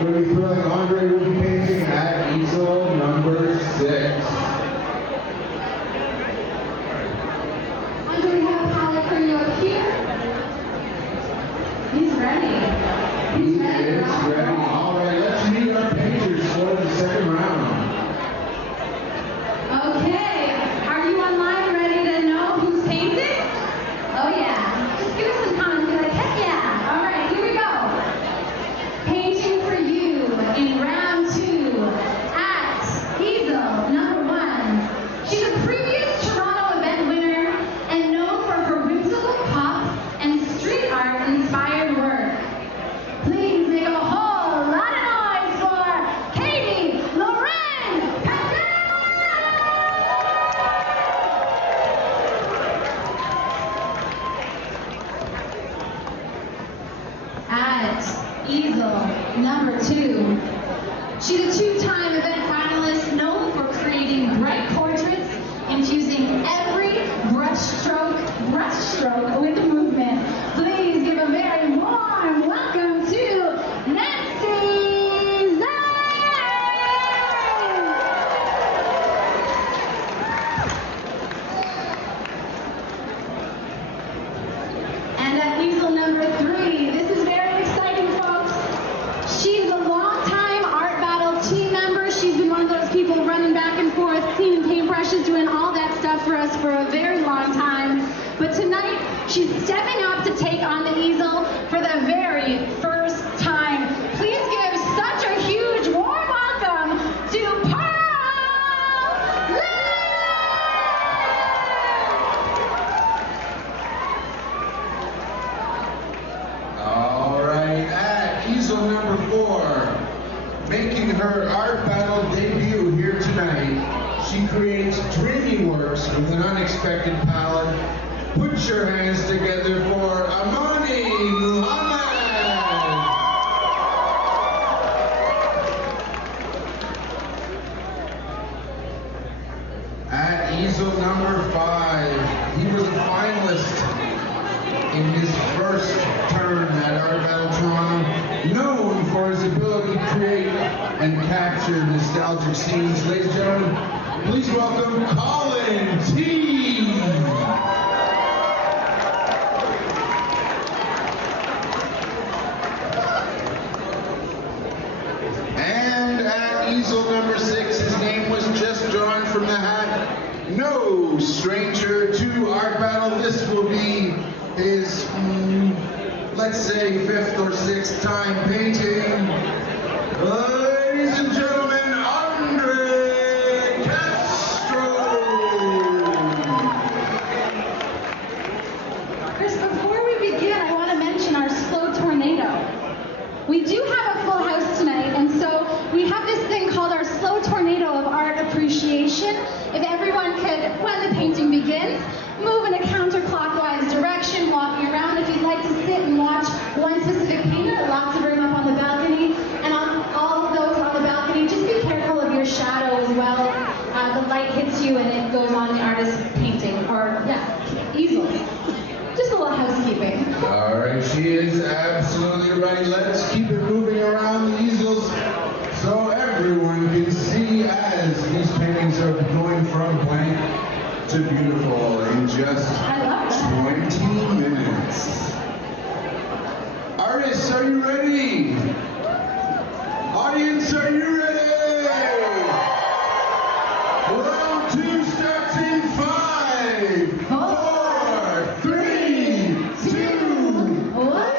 Really feel like Andre will be painting at easel number 6. Andre, we have a palette for you up here. He's ready. He is ready. All right, let's meet our painters for the second round. Okay, are you online ready to know who's painting? Oh yeah, just give us some comments, be like, heck yeah. All right, here we go. Painting for you in round 2 at easel number 1. She's a previous Toronto event winner and known for her whimsical pop and street art inspired work. Please make a whole lot of noise for Katie Lauren Patel! At easel number 2, she's a 2-time event finalist known for creating bright portraits, infusing every brushstroke with movement. Please give a very warm welcome to Nancy Zay! And at easel number 3, this is very exciting, folks. She's a longtime art battle team member. She's been one of those people running back and forth, cleaning paintbrushes, doing all that stuff for us for a very long time. But tonight, she's stepping up to take on the easel for the very first time. Please give such a huge warm welcome to Pearl Lee! All right, at easel number 4, making her art battle debut here tonight, she creates dreamy works with an unexpected palette. Put your hands together for Amani Muhammad. At easel number 5, he was a finalist in his first turn at Art Battle Toronto, known for his ability to create and capture nostalgic scenes. Ladies and gentlemen, please welcome Colin T. And at easel number 6, his name was just drawn from the hat. No stranger to Art Battle. This will be his, let's say, 5th or 6th time painting. Ladies and gentlemen, Andre Castro. Chris, before we begin, I want to mention our slow tornado. We do have a full house tonight, and so we have this thing called our slow tornado of art appreciation. If everyone could, when the painting begins, move in a counterclockwise direction, walking around. If you'd like to sit and watch one specific painter, lots of room up on the balcony. And on all of those on the balcony, just be careful of your shadow as well. The light hits you and it goes on the artist's painting, or easel. Just a little housekeeping. All right, she is absolutely ready. Let's keep it moving around the easels so everyone can see as these paintings are going from blank to beautiful in just 20 minutes. Artists, are you ready? Audience, are you ready? Round 2 starts in 5, 4, 3, 2, 1.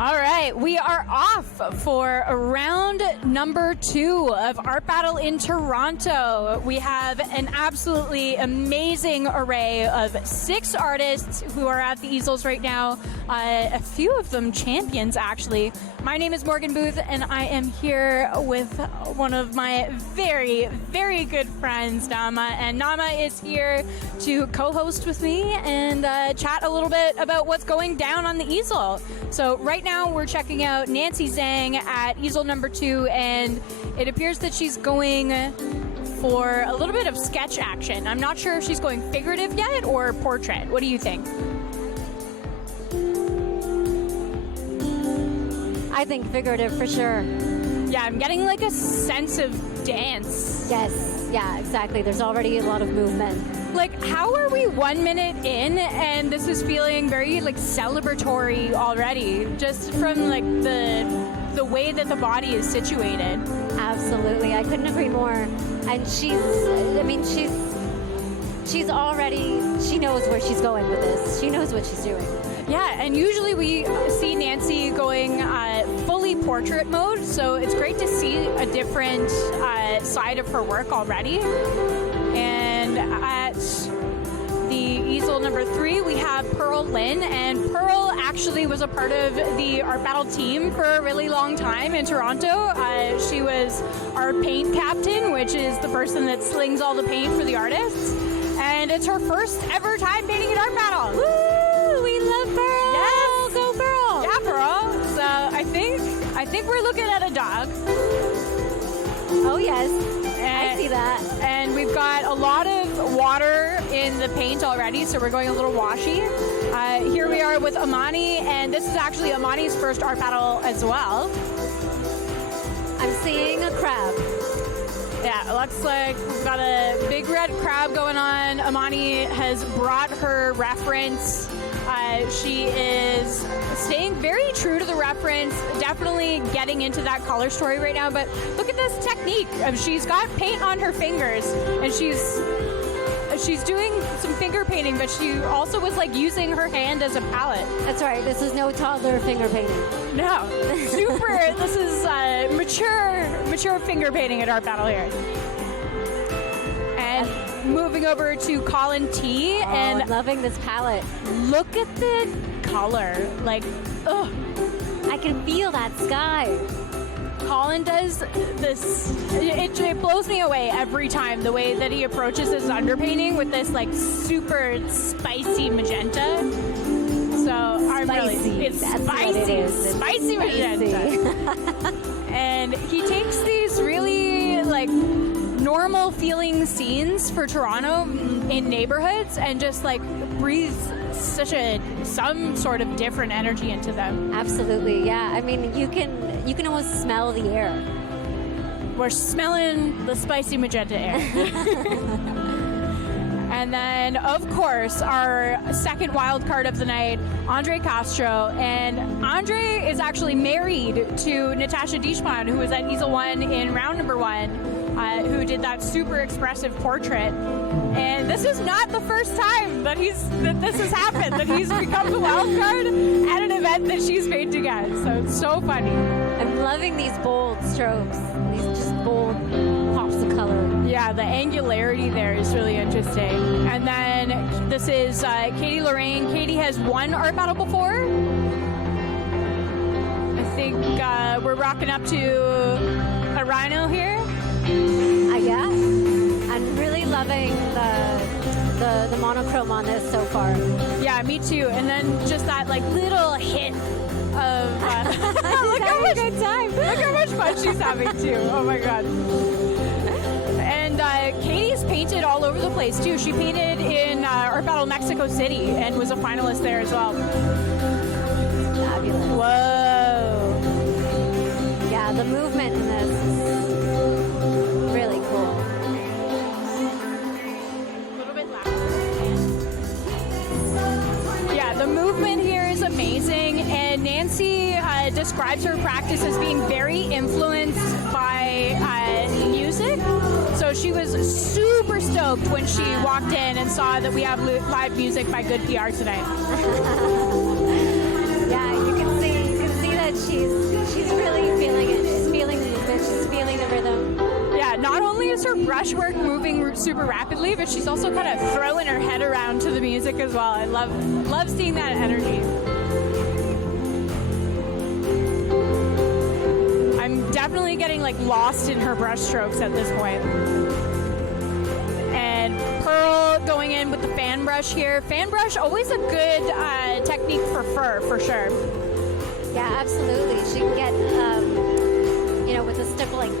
All right, we are off for round number 2 of Art Battle in Toronto. We have an absolutely amazing array of 6 artists who are at the easels right now. A few of them champions, actually. My name is Morgan Booth, and I am here with one of my very, very good friends, Nama. And Nama is here to co-host with me and chat a little bit about what's going down on the easel. So right now, now we're checking out Nancy Zhang at easel number 2, and it appears that she's going for a little bit of sketch action. I'm not sure if she's going figurative yet or portrait. What do you think? I think figurative for sure. Yeah, I'm getting like a sense of dance. Yes, yeah, exactly. There's already a lot of movement. Like, how are we 1 minute in and this is feeling very like celebratory already, just from like the way that the body is situated? Absolutely, I couldn't agree more. And she's already, she knows where she's going with this. She knows what she's doing. Yeah, and usually we see Nancy going fully portrait mode, so it's great to see a different side of her work already. And at the easel number 3, we have Pearl Lynn, and Pearl actually was a part of the Art Battle team for a really long time in Toronto. She was our paint captain, which is the person that slings all the paint for the artists, and it's her first ever time painting an Art Battle. Woo! We love Pearl! Yes! Go Pearl! Yeah, Pearl. So I think we're looking at a dog. Oh yes, I see that. And we've got a lot of water in the paint already, so we're going a little washy. Here we are with Amani, and this is actually Amani's first Art Battle as well. I'm seeing a crab. Yeah, it looks like we've got a big red crab going on. Amani has brought her reference. She is staying very true to the reference, definitely getting into that color story right now, but look at this technique. She's got paint on her fingers, and she's doing some finger painting, but she also was like using her hand as a palette. That's right, this is no toddler finger painting. No, this is mature finger painting at Art Battle here. And moving over to Colin T, and I'm loving this palette. look at the color. Like, ugh. I can feel that sky. Colin does this, it blows me away every time, the way that he approaches his underpainting with this like super spicy magenta. So I'm really, it's That's spicy, what it is. It's spicy magenta. And he takes these really like normal feeling scenes for Toronto in neighborhoods and just like breathes some sort of different energy into them. Absolutely, yeah. I mean, you can almost smell the air. We're smelling the spicy magenta air. And then, of course, our second wild card of the night, Andre Castro. And Andre is actually married to Natasha Dishman, who was at Easel 1 in round number 1, who did that super expressive portrait. And this is not the first time that this has happened, that he's become the wild card at an event that she's painting at. So it's so funny. I'm loving these bold strokes, these just bold pops of color. Yeah, the angularity there is really interesting. And then this is Katie Lorraine. Katie has won Art Battle before. I think we're rocking up to a rhino here. Yeah, I'm really loving the monochrome on this so far. Yeah, me too. And then just that like little hit of look how much good time. Look how much fun she's having too. Oh my god. And Katie's painted all over the place too. She painted in Art Battle Mexico City and was a finalist there as well. Fabulous. Whoa. Yeah, the movement in this is really cool. A little bit louder. Yeah, the movement here is amazing, and Nancy describes her practice as being very influenced by music. So she was super stoked when she walked in and saw that we have live music by Good PR tonight. Yeah, you can see that she's really feeling it. She's feeling the movement. She's feeling the rhythm. Yeah, not only is her brushwork moving super rapidly, but she's also kind of throwing her head around to the music as well. I love seeing that energy. I'm definitely getting like lost in her brush strokes at this point. And Pearl going in with the fan brush here. Fan brush, always a good technique for fur, for sure. Yeah, absolutely. She can get, with the stippling.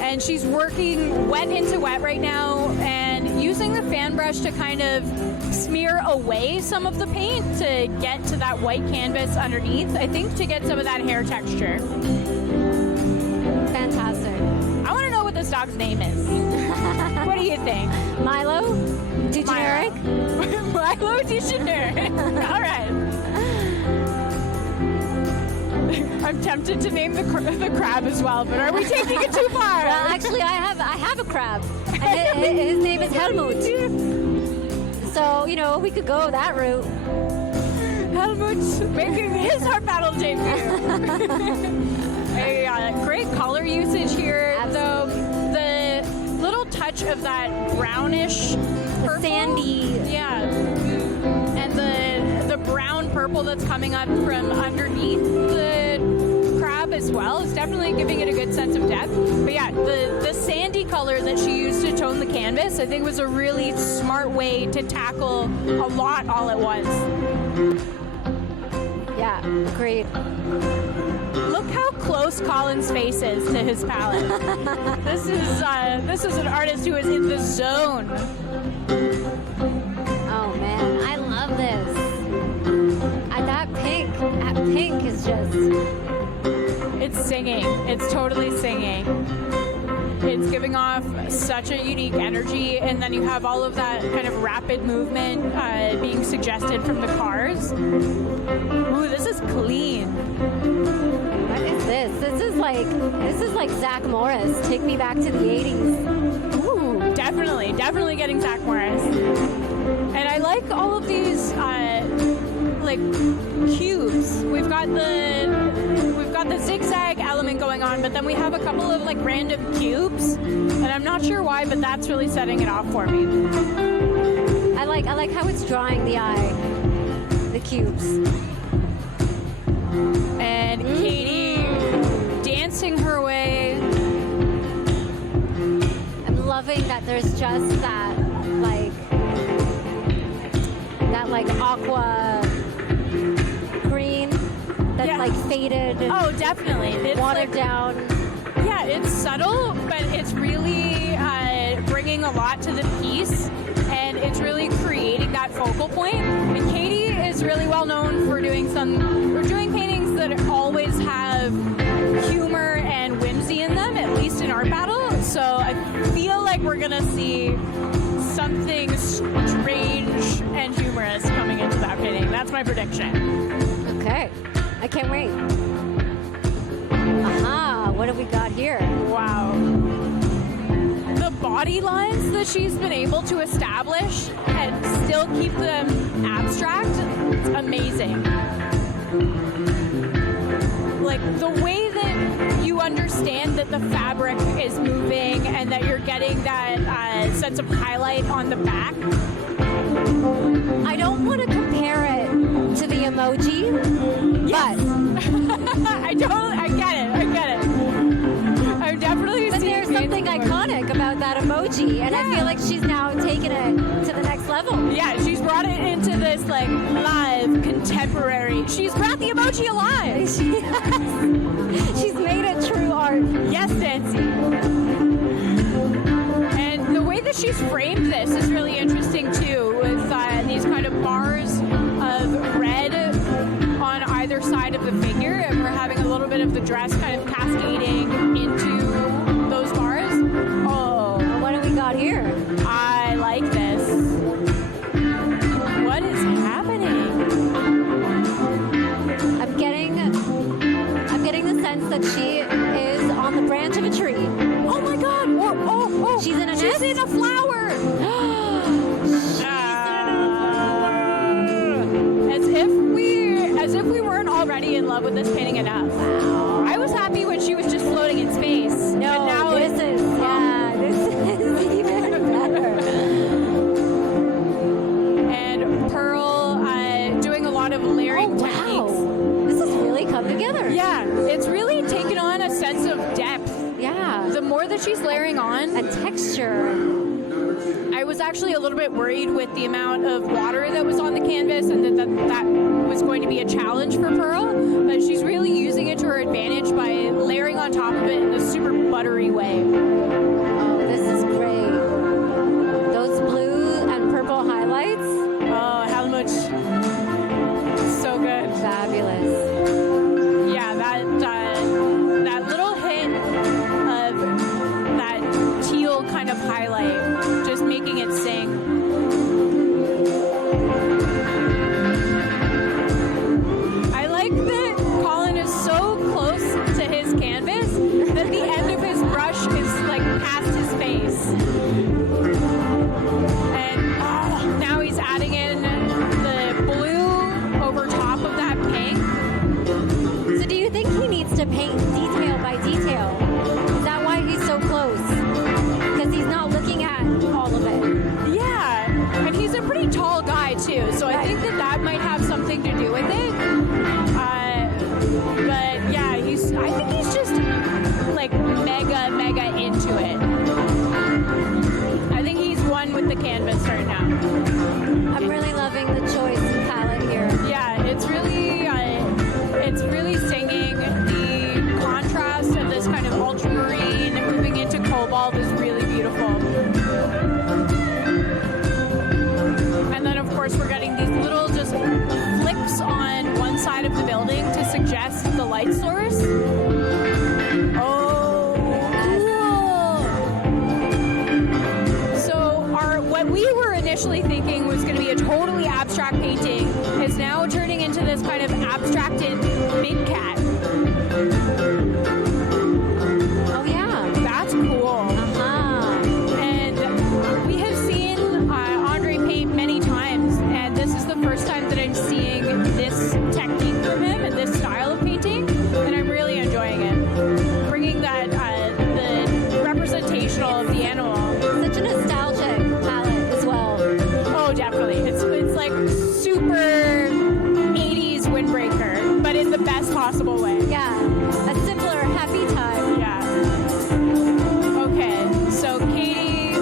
And she's working wet into wet right now and using the fan brush to kind of smear away some of the paint to get to that white canvas underneath, I think, to get some of that hair texture. Fantastic. I want to know what this dog's name is. What do you think? Milo? Too generic? Milo, too generic. All right. I'm tempted to name the crab as well, but are we taking it too far? Well, actually, I have a crab. And his name is Helmut. So, we could go that route. Helmut's making his Art Battle debut. A great color usage here, though. The little touch of that brownish purple. Sandy. Yeah. And the brown purple that's coming up from underneath the crab as well is definitely giving it a good sense of depth. But yeah, the sandy color that she used to tone the canvas, I think, was a really smart way to tackle a lot all at once. Yeah, agreed. Look how close Colin's face is to his palette. This is an artist who is in the zone. Oh man, I love this. That pink is just... It's singing. It's totally singing. It's giving off such a unique energy, and then you have all of that kind of rapid movement being suggested from the cars. Ooh, this is clean. What is this? This is like Zach Morris. Take me back to the 80s. Ooh, definitely getting Zach Morris. And I like all of these cubes. We've got the zigzag element going on, but then we have a couple of random cubes, and I'm not sure why, but that's really setting it off for me. I like how it's drawing the eye, the cubes. And Katie dancing her way. I'm loving that there's just that aqua green that's faded. Oh, definitely. It's watered down. Yeah, it's subtle, but it's really bringing a lot to the piece, and it's really creating that focal point. And Katie is really well known for doing paintings that always have humor and whimsy in them, at least in Art Battle. So I feel like we're gonna see something strange and humorous coming into that painting. That's my prediction. Okay, I can't wait. Aha, what have we got here? Wow. The body lines that she's been able to establish and still keep them abstract, it's amazing. The way that you understand that the fabric is moving and that you're getting that sense of highlight on the back. I don't want to compare it to the emoji, yes. But I get it. I'm definitely but there's something iconic about that emoji, and I feel like she's now taken it to the next level. Yeah, she's brought it into this live contemporary. She's brought the emoji alive. She's made it true art. Yes, Nancy. And the way that she's framed this is really interesting too, with these kind of bars of red on either side of the figure, and we're having a little bit of the dress kind of cascading into those bars. Oh, what do we got here? I like this. What is happening? I'm getting the sense that she is on the branch of a tree. Oh my God! Oh! She's in a nest? She's in a flower. As if we weren't already in love with this painting enough. Wow. I was happy when she was just floating in space. No, but now this is even better. And Pearl doing a lot of layering techniques. This has really come together. Yeah, it's really taken on a sense of depth. Yeah. The more that she's layering on. And texture. I was actually a little bit worried with the amount of water that was on the canvas and that was going to be a challenge for Pearl, but she's really using it to her advantage by layering on top of it in a super buttery way. Oh, this is great. Those blue and purple highlights. Oh, Helmut. So good. Fabulous. Yeah, that little hit of that teal kind of highlight, just making it sing. I like that Colin is so close to his canvas that the end of his brush is like past his face. And now he's adding in the blue over top of that pink. So do you think he needs to paint detail by detail? Is that why he's so close? Because he's not looking at all of it. Yeah, and he's a pretty tall guy too, so I think that might have something to do with it. But yeah, I think he's just like mega into it. I think he's one with the canvas right now. I'm really loving the choice and palette here. Yeah, it's really singing. The contrast of this kind of ultramarine moving into cobalt is really beautiful. And then of course we're getting these little just flicks on one side of the building to suggest the light source. Oh, cool. So what we were initially thinking was going to be a totally abstract painting is now turning into this kind of abstracted big cat. Oh yeah. That's cool. And we have seen Andre paint many times, and this is the first time that I'm seeing this technique from him and this style of painting, and I'm really enjoying it. Bringing that, the representational of the animal. Such a nostalgic palette as well. Oh, definitely. It's like super 80s windbreaker, but in the best possible way. Yeah. A simpler, happy time. Yeah. Okay, so Katie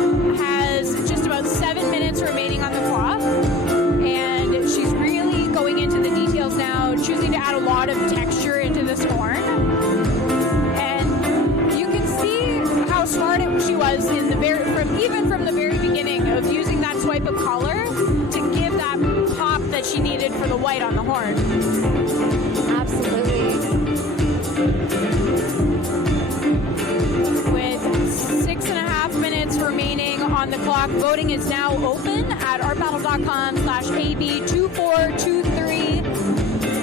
has just about 7 minutes remaining on the clock, and she's really going into the details now, choosing to add a lot of texture into this horn. And you can see how smart she was in the from the very beginning of using that swipe of color to give that pop that she needed for the white on the horn. Absolutely. With 6.5 minutes remaining on the clock, voting is now open at artbattle.com/AB2423.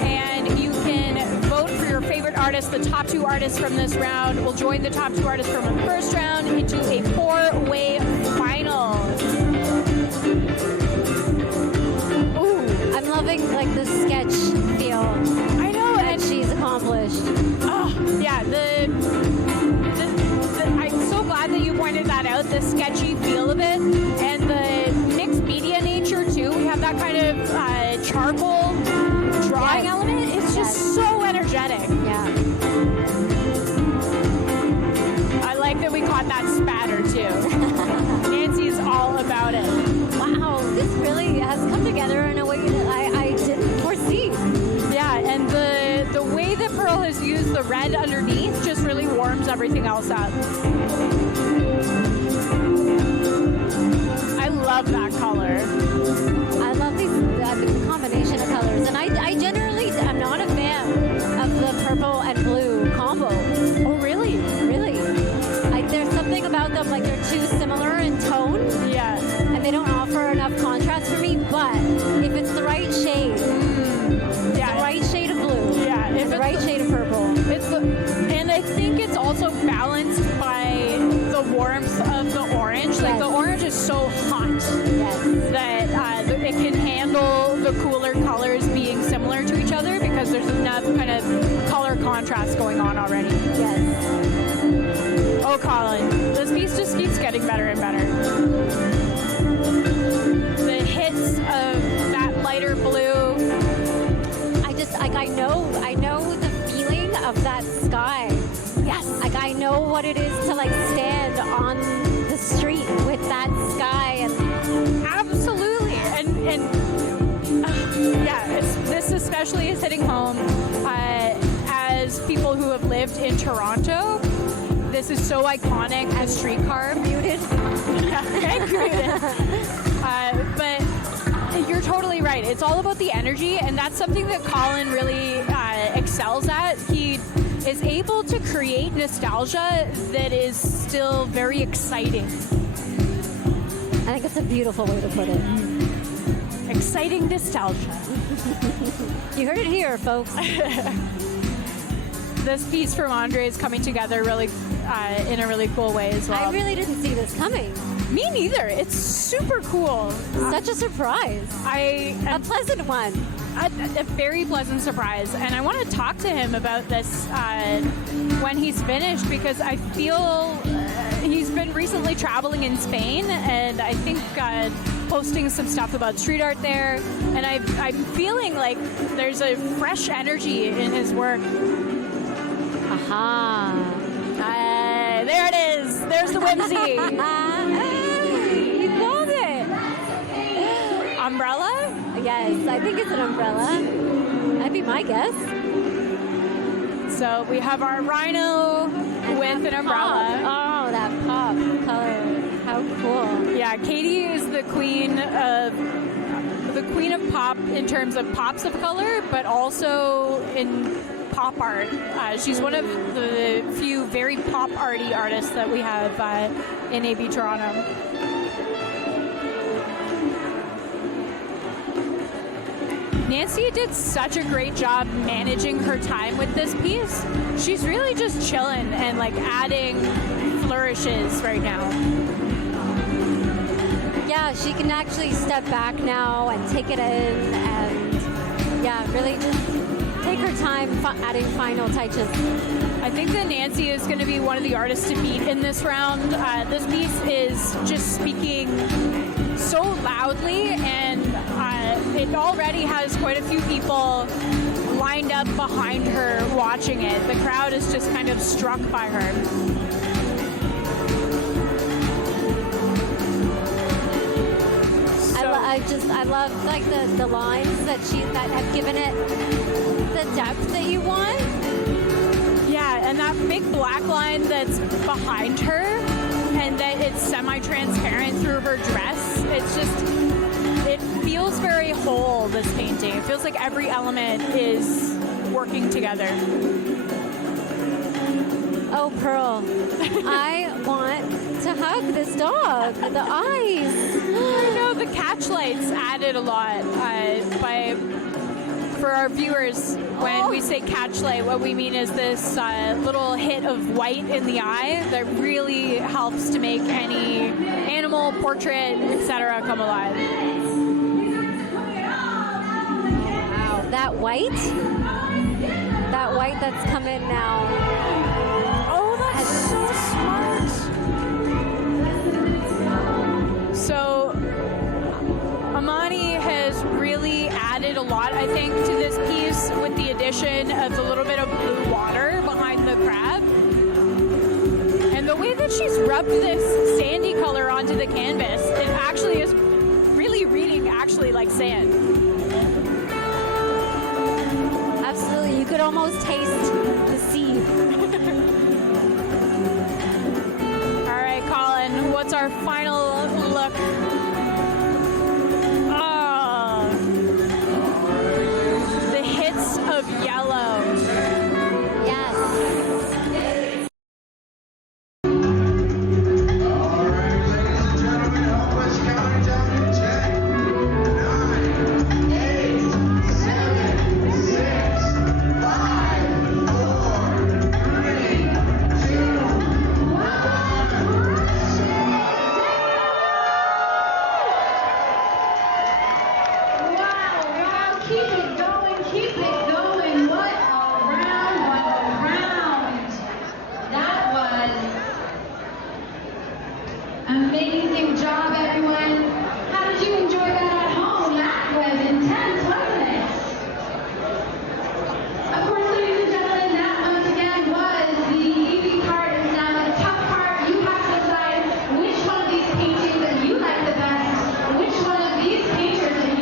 And you can vote for your favorite artist. The top 2 artists from this round will join the top 2 artists from the first round into a 4-way final. Ooh, I'm loving like the sketch feel. I know, that she's accomplished. Oh, yeah, I'm so glad that you pointed that out, the sketchy feel of it, and the mixed media nature too. We have that kind of charcoal drawing element. It's just so energetic. Yeah. I like that we caught that spatter too. Nancy's all about it. Wow, this really has come together in a way that I didn't foresee. Yeah, and the way that Pearl has used the red underneath just really warms everything else up. I love that color. I love the combination of colors, and I generally am not a fan of the purple and blue combo. Oh, really? Really. Like there's something about them, like they're too similar in tone. Yeah. And they don't offer enough contrast for me, but if it's the right shade, Yeah. the right shade of blue, Yeah, if and the it's right shade of purple. And I think it's also balanced by the warmth of the orange. Like the orange is so hot that it can handle the cooler colors being similar to each other because there's enough kind of color contrast going on already. Yes. Oh, Colin, this piece just keeps getting better and better. The hits of that lighter blue. I know the feeling of that sky. Yes. I know what it is to like stand on the street with that sky and this especially is hitting home as people who have lived in Toronto. This is so iconic. The streetcar muted. But you're totally right. It's all about the energy, and that's something that Colin really excels at. He is able to create nostalgia that is still very exciting. I think it's a beautiful way to put it. Exciting nostalgia. You heard it here, folks. This piece from Andre is coming together really in a really cool way as well. I really didn't see this coming. Me neither. It's super cool. Such a surprise. A pleasant one. A very pleasant surprise. And I want to talk to him about this when he's finished, because I feel he's been recently traveling in Spain, and I think posting some stuff about street art there. And I'm feeling like there's a fresh energy in his work. Aha. There it is. There's the whimsy. You called it. Umbrella? Yes, I think it's an umbrella. That'd be my guess. So we have our rhino with an umbrella. Oh, that pop color. How cool. Yeah, Katie is the queen of pop in terms of pops of color, but also in pop art. She's one of the few very pop arty artists that we have in AB Toronto. Nancy did such a great job managing her time with this piece. She's really just chilling and like adding flourishes right now. Yeah, she can actually step back now and take it in and really just take her time adding final touches. I think that Nancy is going to be one of the artists to beat in this round. This piece is just speaking so loudly, and it already has quite a few people lined up behind her watching it. The crowd is just kind of struck by her. I love like the lines that have given it the depth that you want. Yeah, and that big black line that's behind her, and that it's semi-transparent through her dress. It feels very whole, this painting. It feels like every element is working together. Oh, Pearl, I want to hug this dog. The eyes. I know, the catch lights added a lot. For our viewers, when we say catch light, what we mean is this little hit of white in the eye that really helps to make any animal, portrait, etc. come alive. Wow, that white that's come in now. Oh, that's so smart. So Amani has really added a lot, I think, to this piece with the addition of a little bit of blue water behind the crab. And the way that she's rubbed this sandy color onto the canvas, it actually is really reading actually like sand. Absolutely, you could almost taste the sea. All right, Colin, what's our final look? Oh, the hits of yellow. Yes. All right, ladies and gentlemen, help us count down to 10, 9, 8, 7, 6, 5, 4, 3, 2, 1. Wow, keep it going, keep it going. What a round, what a round. That was amazing job, everyone. How did you enjoy that at home? That was intense, wasn't it? Of course, ladies and gentlemen, that once again was the easy part. It's now the tough part. You have to decide which one of these paintings that you like the best, which one of these painters that you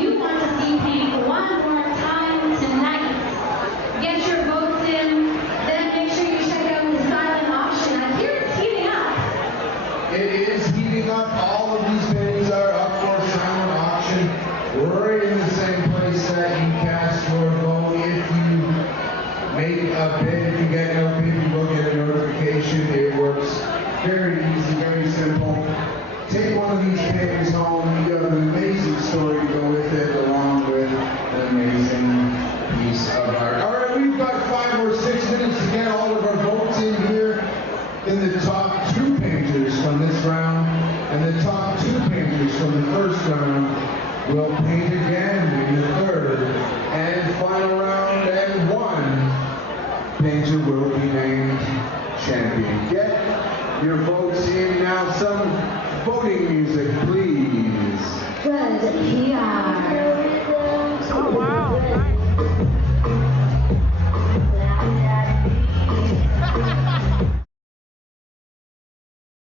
in the same place that you cast your vote. If you make a bid, if you get no bid, you